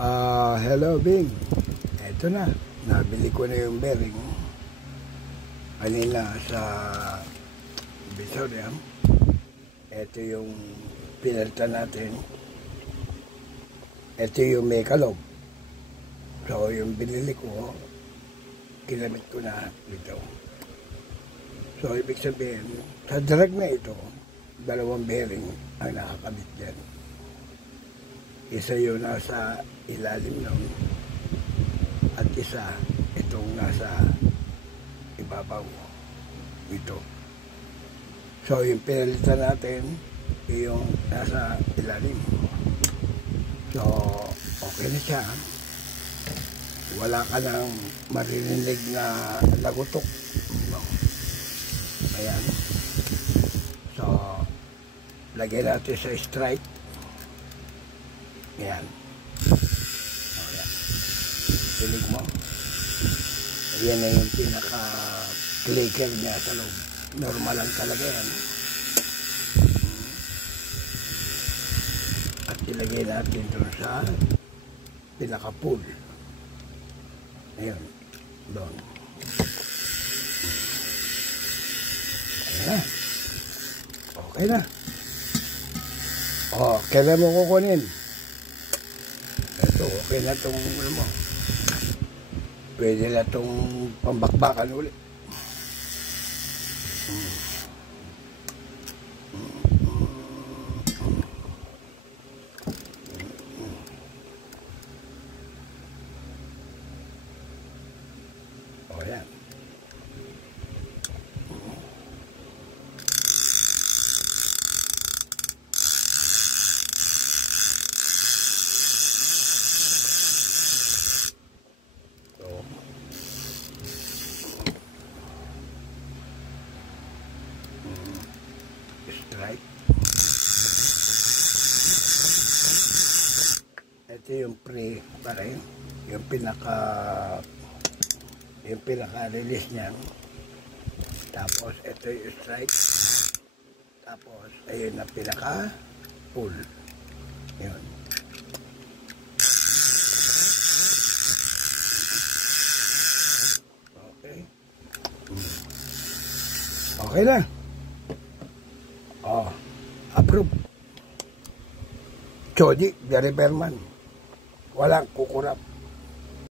Hello Bing. Eto na, nabili ko na yung bearing kanina sa Visoria. Eto yung pinalitan natin. Eto yung may kalog. So yung binili ko, kinamit ko na dito. So ibig sabihin, sa drag na ito, dalawang bearing ang nakakabit dyan. Isa yung nasa ilalim nun at isa itong nasa ibabaw ito. So yung pinalitan natin yung nasa ilalim. So okay na siya. Wala ka nang maririnig na lagutok. Ayan. So lagyan natin sa strike. Ayan. Ayan. Pilig mo. Ayan na yung pinaka-clicker niya sa loob. Normal lang talaga yan. At ilagay natin doon sa pinaka-pull. Ayan. Doon. Ayan na. Okay na. O, kailan mo kukunin? Ito, okay na itong ano mo. Pwede na itong pambakbakan ulit. O, yan. Strike. Ito yung pre pa rin. Yung pinaka-release niya. Tapos ito yung strike. Tapos ayun na pinaka-pull. Yun. Okay. Okay na. Oh, approve. Chodi, the repairman. Walang kukurap.